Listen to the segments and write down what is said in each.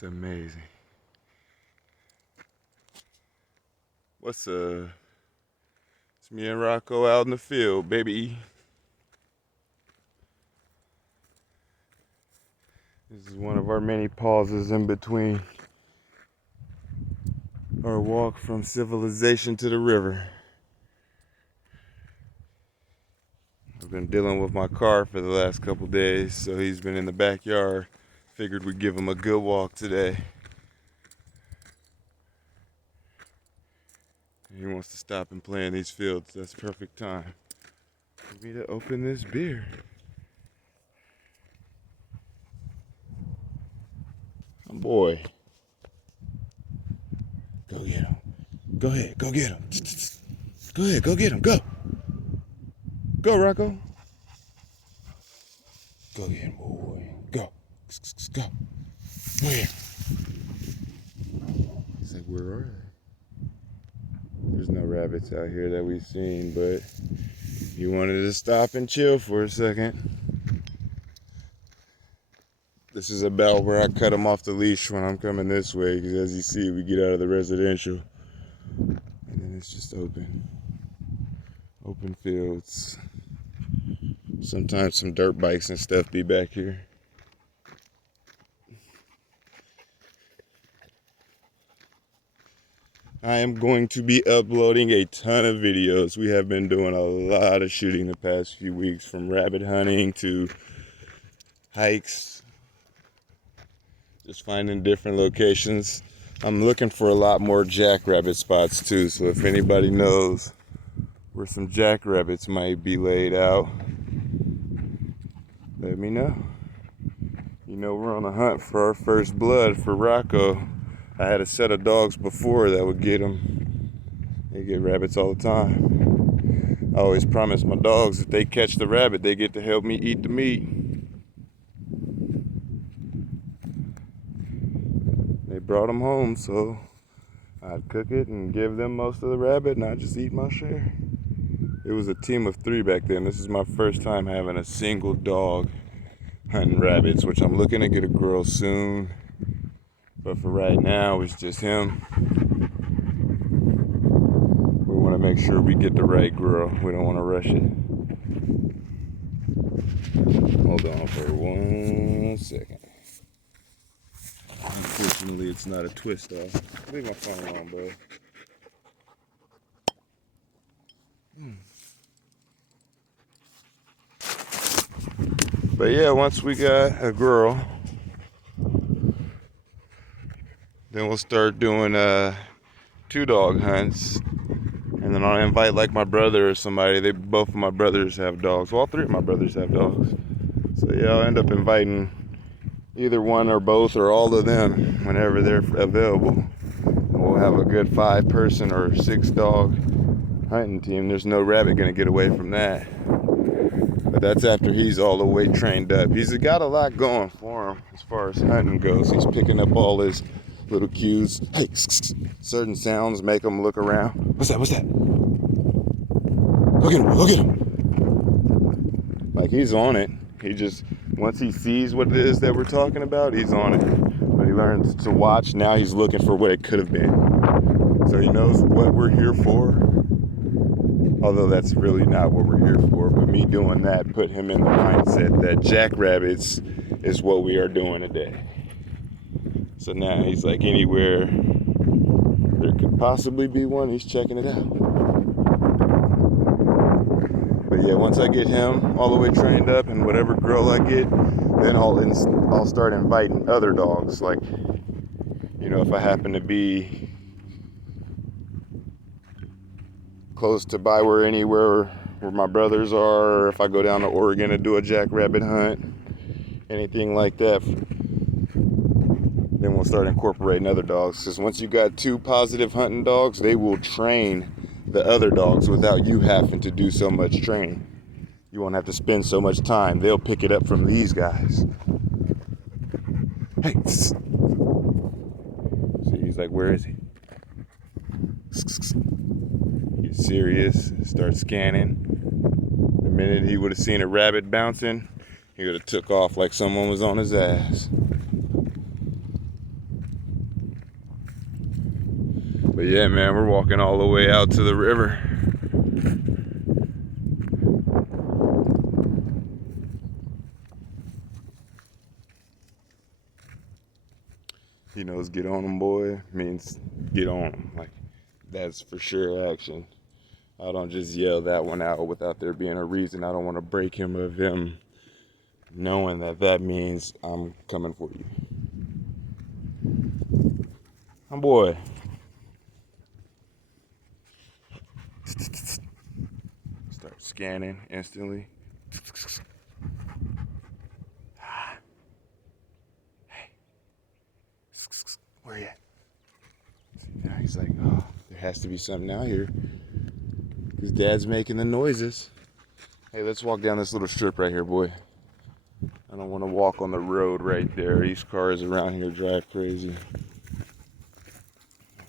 It's amazing. What's It's me and Rocco out in the field, baby. This is one of our many pauses in between our walk from civilization to the river. I've been dealing with my car for the last couple days, so he's been in the backyard. Figured we'd give him a good walk today. He wants to stop and play in these fields. That's perfect time for me to open this beer. Oh boy. Go get him. Go ahead, go get him. Go ahead, go get him. Go. Go, Rocco. Go get him, boy. Go. Go. Where? He's like, where are they? There's no rabbits out here that we've seen, but he wanted to stop and chill for a second. This is about where I cut him off the leash when I'm coming this way, because as you see, we get out of the residential, and then it's just open fields. Sometimes some dirt bikes and stuff be back here. I am going to be uploading a ton of videos. We have been doing a lot of shooting the past few weeks, from rabbit hunting to hikes, just finding different locations. I'm looking for a lot more jackrabbit spots too, so if anybody knows where some jackrabbits might be laid out, let me know. You know, we're on the hunt for our first blood for Rocco. I had a set of dogs before that would get them. They get rabbits all the time. I always promise my dogs if they catch the rabbit, they get to help me eat the meat. They brought them home, so I'd cook it and give them most of the rabbit, and I'd just eat my share. It was a team of 3 back then. This is my first time having a single dog hunting rabbits, which I'm looking to get a girl soon. But for right now, it's just him. We want to make sure we get the right girl. We don't want to rush it. Hold on for 1 second. Unfortunately, it's not a twist off. Leave my phone on, bud. But yeah, once we got a girl, then we'll start doing 2-dog hunts, and then I'll invite like my brother or somebody. Both of my brothers have dogs. Well, all 3 of my brothers have dogs. So yeah, I'll end up inviting either one or both or all of them whenever they're available. And we'll have a good 5-person or 6-dog hunting team. There's no rabbit gonna get away from that. But that's after he's all the way trained up. He's got a lot going for him as far as hunting goes. He's picking up all his little cues. Hey, certain sounds make him look around. What's that? What's that? Go get him. Go get him. Like, he's on it. He just, once he sees what it is that we're talking about, he's on it. But he learns to watch. Now he's looking for what it could have been. So he knows what we're here for. Although that's really not what we're here for. But me doing that put him in the mindset that jackrabbits is what we are doing today. So now he's like, anywhere there could possibly be one, he's checking it out. But yeah, once I get him all the way trained up and whatever girl I get, then I'll start inviting other dogs. Like, you know, if I happen to be close to anywhere where my brothers are, or if I go down to Oregon to do a jackrabbit hunt, anything like that, then we'll start incorporating other dogs. Because once you got 2 positive hunting dogs, they will train the other dogs without you having to do so much training. You won't have to spend so much time. They'll pick it up from these guys. Hey. See, he's like, where is he? Get serious, start scanning. The minute he would have seen a rabbit bouncing, he would have took off like someone was on his ass. But yeah, man, we're walking all the way out to the river. He knows get on him, boy, means get on him. Like, that's for sure action. I don't just yell that one out without there being a reason. I don't want to break him of him knowing that that means I'm coming for you. My boy. Start scanning instantly. Hey. Where you at? Now he's like, oh, there has to be something out here. His dad's making the noises. Hey, let's walk down this little strip right here, boy. I don't want to walk on the road right there. These cars around here drive crazy.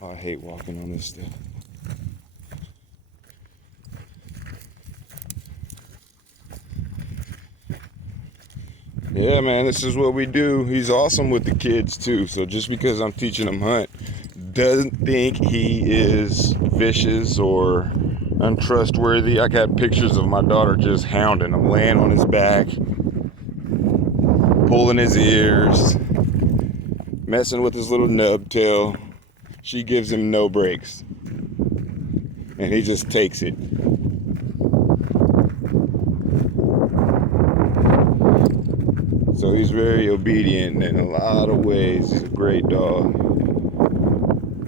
Oh, I hate walking on this stuff. Yeah, man, this is what we do. He's awesome with the kids, too. So just because I'm teaching him hunt, doesn't think he is vicious or untrustworthy. I got pictures of my daughter just hounding him, laying on his back, pulling his ears, messing with his little nub tail. She gives him no breaks, and he just takes it. So he's very obedient in a lot of ways. He's a great dog.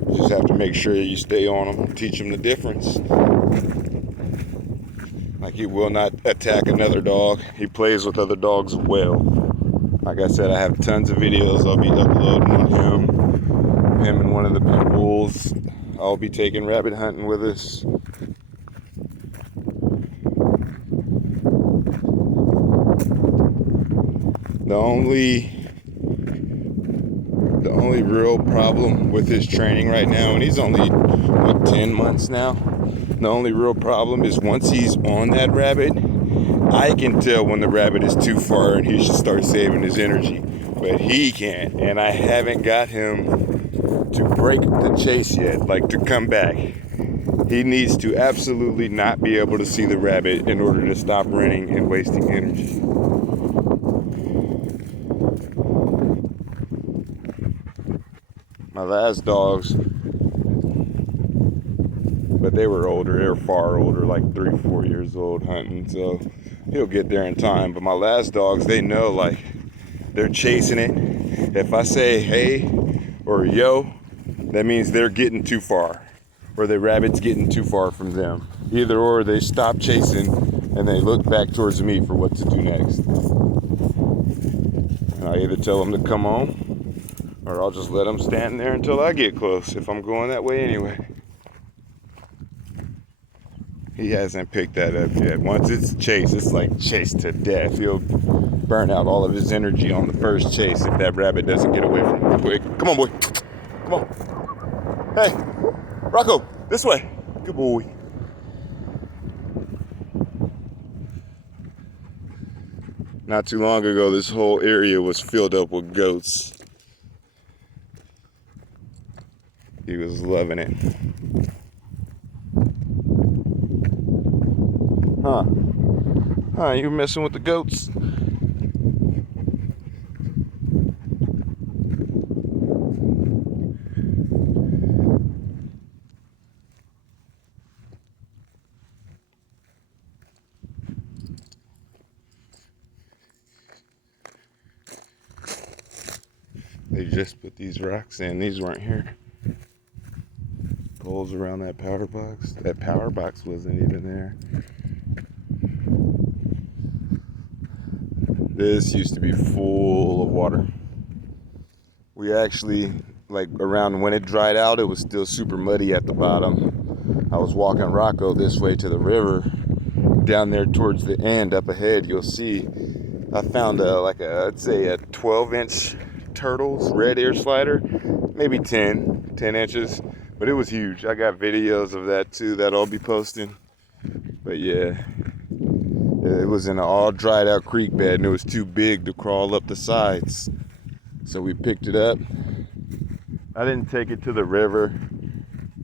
You just have to make sure you stay on him, teach him the difference. Like, he will not attack another dog. He plays with other dogs well. Like I said, I have tons of videos I'll be uploading on him and one of the pit bulls. I'll be taking rabbit hunting with us. The only real problem with his training right now, and he's only, 10 months now? The only real problem is once he's on that rabbit, I can tell when the rabbit is too far and he should start saving his energy. But he can't, and I haven't got him to break the chase yet, like to come back. He needs to absolutely not be able to see the rabbit in order to stop running and wasting energy. My last dogs, but they were older. They were far older, like 3 or 4 years old hunting. So he'll get there in time. But my last dogs, they know, like, they're chasing it. If I say hey or yo, that means they're getting too far, or the rabbit's getting too far from them. Either or, they stop chasing and they look back towards me for what to do next. And I either tell them to come on, or I'll just let them stand there until I get close, if I'm going that way anyway. He hasn't picked that up yet. Once it's chase, it's like chase to death. He'll burn out all of his energy on the first chase if that rabbit doesn't get away from him quick. Come on, boy. Come on. Hey, Rocco, this way. Good boy. Not too long ago, this whole area was filled up with goats. He was loving it. Huh, you messing with the goats? They just put these rocks in. These weren't here. Poles around that power box. That power box wasn't even there. This used to be full of water. We actually, like, around when it dried out, it was still super muddy at the bottom. I was walking Rocco this way to the river. Down there towards the end, up ahead, you'll see I found I'd say a 12-inch turtle's red ear slider, maybe 10 inches, but it was huge. I got videos of that too that I'll be posting. But yeah, it was in an all dried out creek bed and it was too big to crawl up the sides. So we picked it up. I didn't take it to the river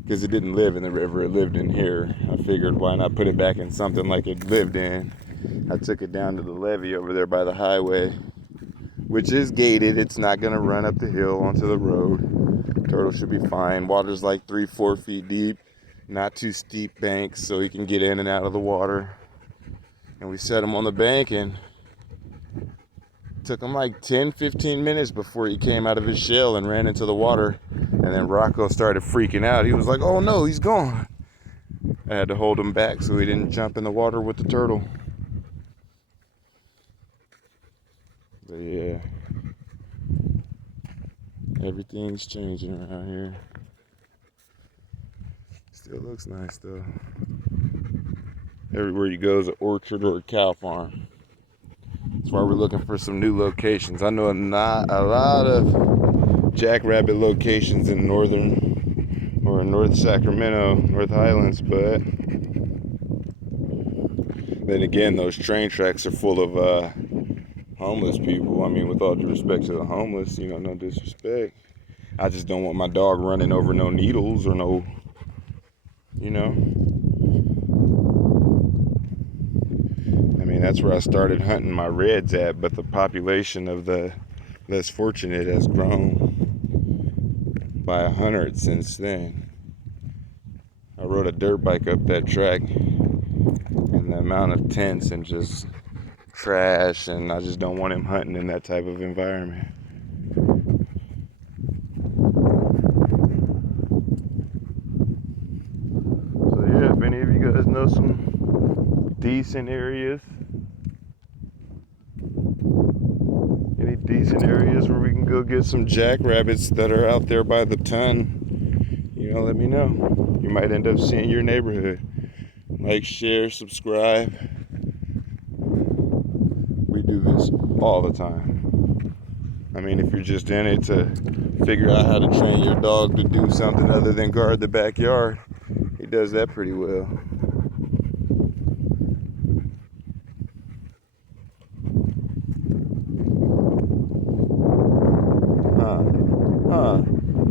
because it didn't live in the river, it lived in here. I figured why not put it back in something like it lived in. I took it down to the levee over there by the highway, which is gated. It's not going to run up the hill onto the road. Turtle should be fine. Water's like 3-4 feet deep, not too steep banks, so he can get in and out of the water. And we set him on the bank, and it took him like 10-15 minutes before he came out of his shell and ran into the water. And then Rocco started freaking out. He was like, oh no, he's gone. I had to hold him back so he didn't jump in the water with the turtle. But yeah, everything's changing around here. Still looks nice though. Everywhere you go is an orchard or a cow farm. That's why we're looking for some new locations. I know not a lot of jackrabbit locations in northern or in North Sacramento, North Highlands, but then again, those train tracks are full of homeless people. I mean, with all due respect to the homeless, you know, no disrespect. I just don't want my dog running over no needles or no, you know. I mean, that's where I started hunting my reds at, but the population of the less fortunate has grown by 100 since then. I rode a dirt bike up that track, and the amount of tents and just trash, and I just don't want him hunting in that type of environment. So yeah, if any of you guys know some decent areas, where we can go get some jackrabbits that are out there by the ton, you know, let me know. You might end up seeing your neighborhood. Like, share, subscribe. We do this all the time. I mean, if you're just in it to figure out how to train your dog to do something other than guard the backyard, he does that pretty well.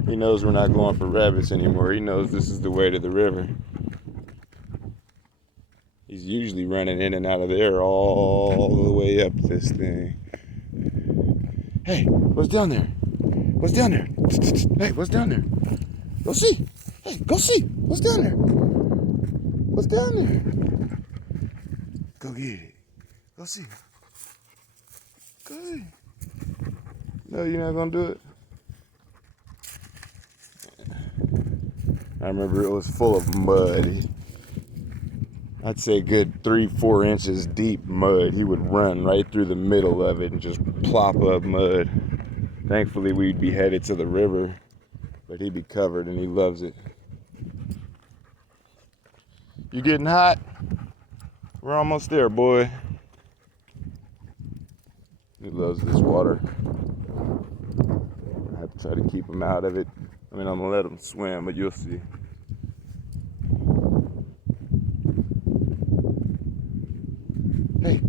He knows we're not going for rabbits anymore. He knows this is the way to the river. He's usually running in and out of there all the way up this thing. Hey, what's down there? What's down there? Hey, what's down there? Go see. Hey, go see. What's down there? What's down there? Go get it. Go see. Go see. No, you're not gonna do it. I remember it was full of mud. I'd say good 3-4 inches deep mud. He would run right through the middle of it and just plop up mud. Thankfully, we'd be headed to the river, but he'd be covered, and he loves it. You getting hot? We're almost there, boy. He loves this water. I have to try to keep him out of it. I mean, I'm gonna let him swim, but you'll see. Hey,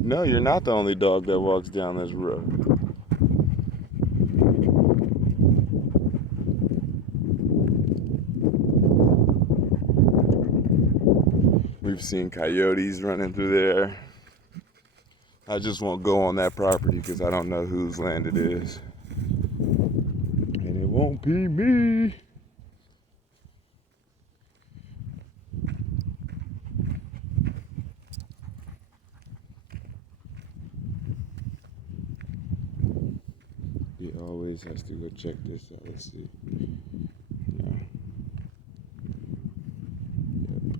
no, you're not the only dog that walks down this road. We've seen coyotes running through there. I just won't go on that property because I don't know whose land it is. And it won't be me. He always has to go check this out. Let's see. No. Yep.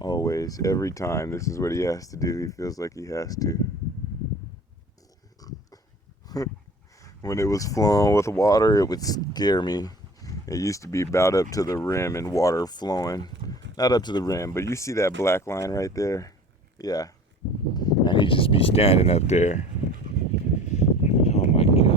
Always, every time, this is what he has to do. He feels like he has to. When it was flowing with water, it would scare me. It used to be about up to the rim and water flowing. Not up to the rim, but you see that black line right there? Yeah. And he'd just be standing up there. Oh my God.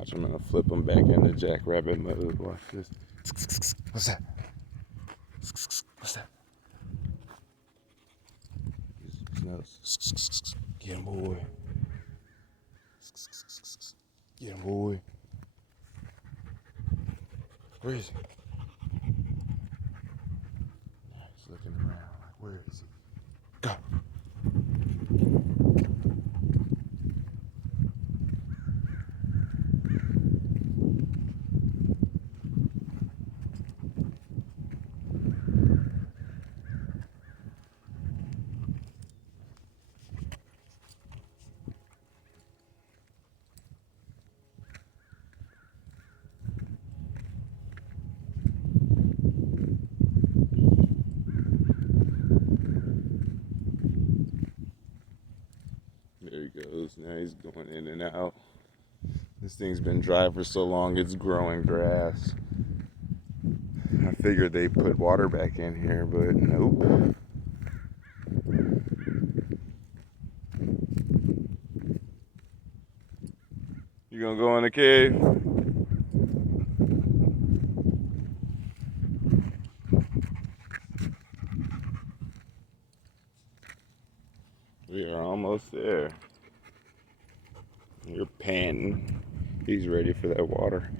Watch, I'm gonna flip him back into jackrabbit mode. Watch this. What's that? What's that? His nose. Get him, boy. Get him, boy. Where is he? He's looking around like, where is he? Go. There he goes. Now he's going in and out. This thing's been dry for so long, it's growing grass. I figured they put water back in here, but nope. You gonna go in the cave? We are almost there. You're panting. He's ready for that water.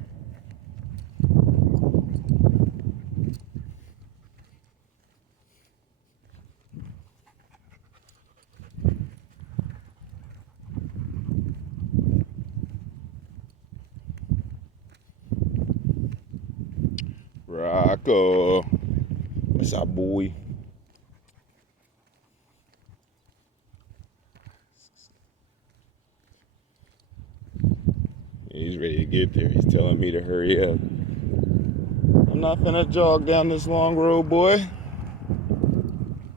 Rocco. What's up, boy? He's ready to get there. He's telling me to hurry up. I'm not finna jog down this long road, boy.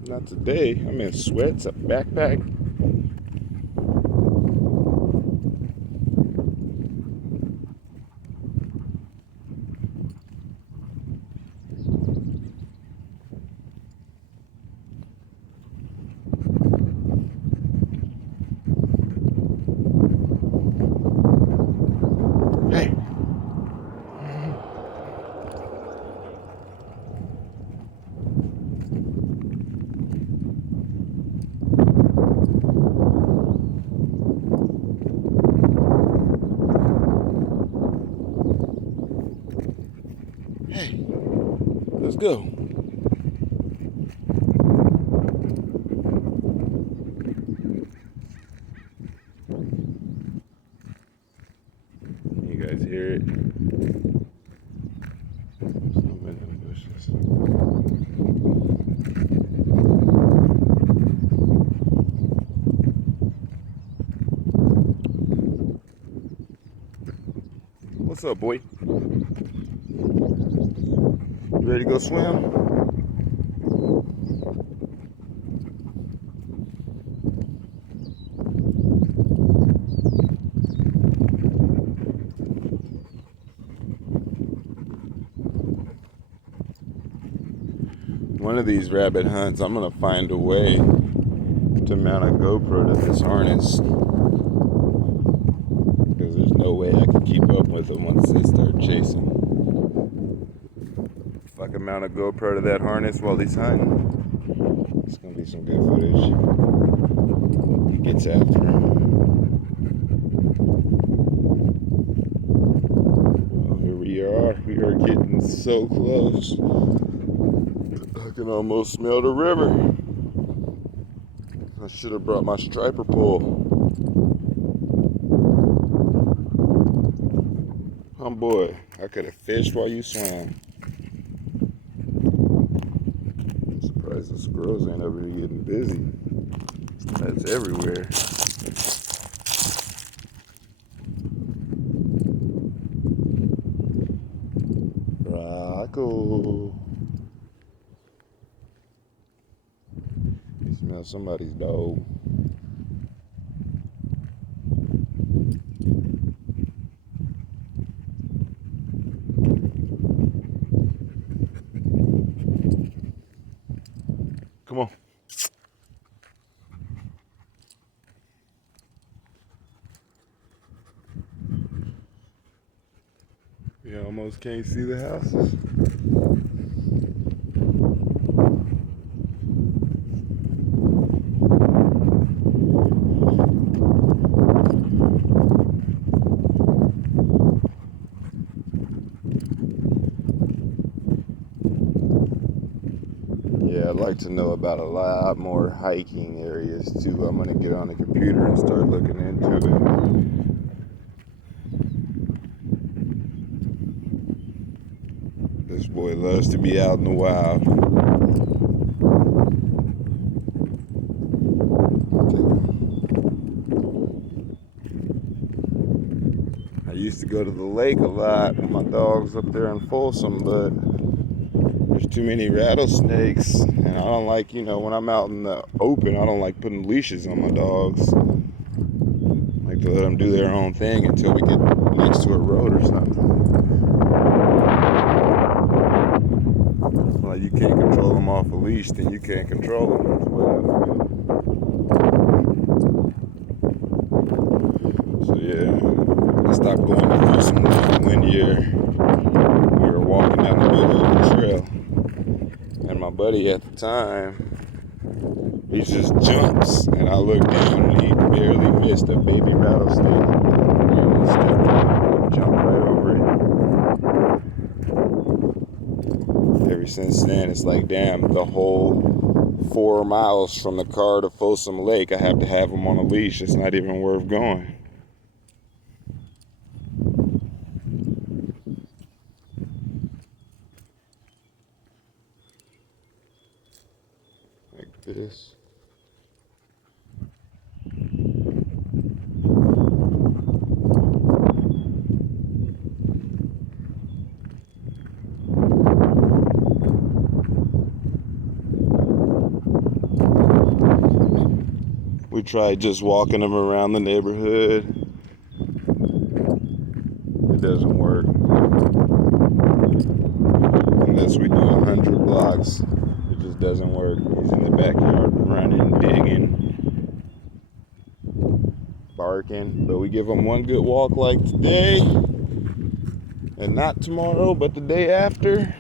Not today. I'm in sweats, a backpack. Hey. Hey, let's go. You guys hear it? Something in the bushes. What's up, boy? You ready to go swim? One of these rabbit hunts, I'm gonna find a way to mount a GoPro to this harness, because there's no way I can keep up with them once they start chasing. If I can mount a GoPro to that harness while he's hunting, it's gonna be some good footage. He gets after him. Well, here we are. We are getting so close. I can almost smell the river. I should have brought my striper pole. Boy, I could have fished while you swam. I'm surprised the squirrels ain't over here getting busy. That's everywhere. Rocco. You smell somebody's dog. Come on. You almost can't see the houses. Yeah, I'd like to know about a lot more hiking areas too. I'm gonna get on the computer and start looking into it. This boy loves to be out in the wild. I used to go to the lake a lot with my dogs up there in Folsom, but there's too many rattlesnakes, and I don't like, when I'm out in the open, I don't like putting leashes on my dogs. I like to let them do their own thing until we get next to a road or something. Well, you can't control them off a leash, then you can't control them. That's what happens. So yeah, I stopped going to Folsom one year. We were walking down the middle of the trail, and my buddy at the time, he just jumps, and I look down, and he barely missed a baby rattlesnake. Barely stepped on it, jumped right over it. Ever since then, it's like, damn, the whole 4 miles from the car to Folsom Lake, I have to have him on a leash. It's not even worth going. Like this. We tried just walking them around the neighborhood. It doesn't work. Unless we do 100 blocks, it just doesn't work. He's in the backyard running, digging, barking. But we give him one good walk like today, and not tomorrow, but the day after.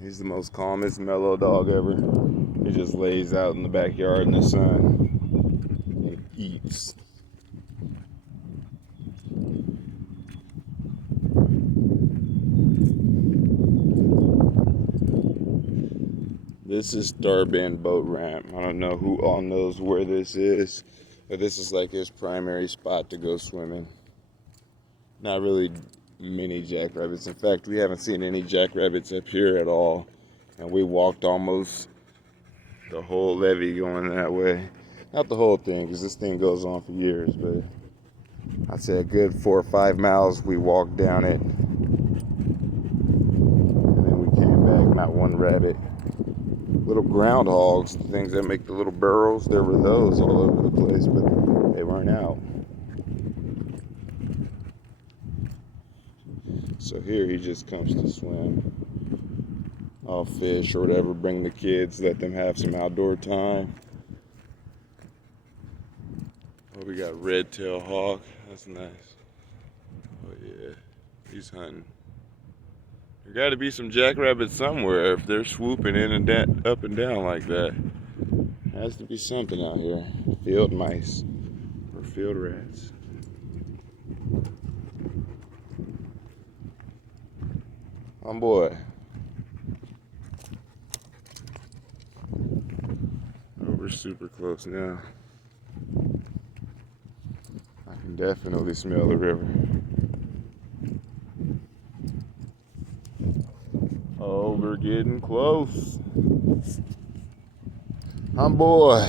He's the most calmest, mellow dog ever. He just lays out in the backyard in the sun and eats. This is Starbend Boat Ramp. I don't know who all knows where this is, but this is like his primary spot to go swimming. Not really many jackrabbits. In fact, we haven't seen any jackrabbits up here at all, and we walked almost the whole levee going that way. Not the whole thing, because this thing goes on for years, but I'd say a good 4 or 5 miles we walked down it, and then we came back. Not one rabbit. Little groundhogs, the things that make the little burrows, there were those all over the place, but they weren't out. So here he just comes to swim. I'll fish or whatever, bring the kids, let them have some outdoor time. Oh, we got red-tailed hawk. That's nice. Oh yeah, he's hunting. There got to be some jackrabbits somewhere if they're swooping in and up and down like that. Has to be something out here. Field mice or field rats. Oh boy. Oh, we're super close now. I can definitely smell the river. Oh, we're getting close. Boy.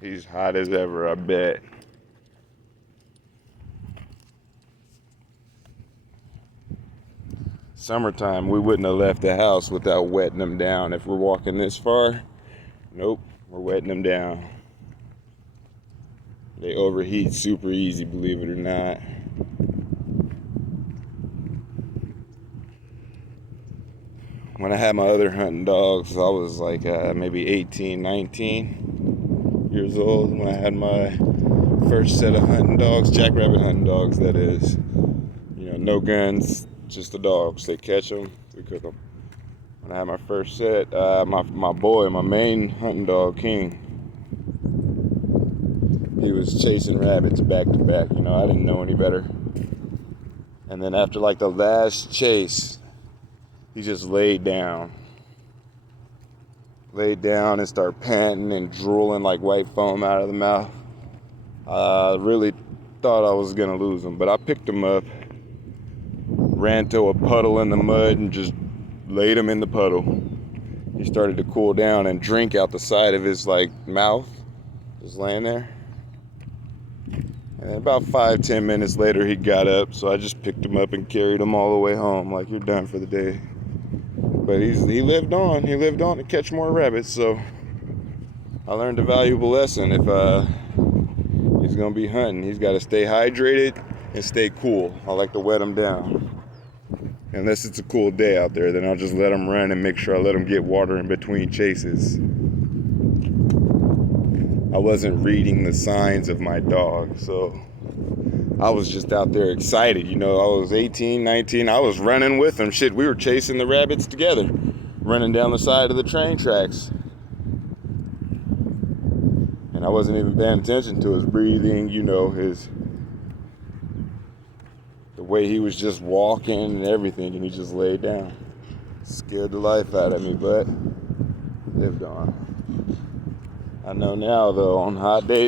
He's hot as ever, I bet. Summertime, we wouldn't have left the house without wetting them down. If we're walking this far, nope, we're wetting them down. They overheat super easy, believe it or not. When I had my other hunting dogs, I was like maybe 18, 19 years old when I had my First set of hunting dogs, jackrabbit hunting dogs, that is. You know, no guns, just the dogs. They catch them, we cook them. When I had my first set, my boy, my main hunting dog, King, he was chasing rabbits back to back. You know, I didn't know any better. And then after like the last chase, he just laid down and started panting and drooling like white foam out of the mouth. I really thought I was gonna lose him, but I picked him up, ran to a puddle in the mud and just laid him in the puddle. He started to cool down and drink out the side of his like mouth, just laying there. And about 5-10 minutes later he got up, so I just picked him up and carried him all the way home, like, you're done for the day. But he lived on to catch more rabbits, so I learned a valuable lesson. If he's gonna be hunting, he's got to stay hydrated and stay cool. I like to wet him down. Unless it's a cool day out there, then I'll just let him run and make sure I let him get water in between chases. I wasn't reading the signs of my dog, so I was just out there excited. You know, I was 18, 19, I was running with him. Shit, we were chasing the rabbits together, running down the side of the train tracks. And I wasn't even paying attention to his breathing, you know, the way he was just walking and everything, and he just laid down. Scared the life out of me, but lived on. I know now, though, on hot days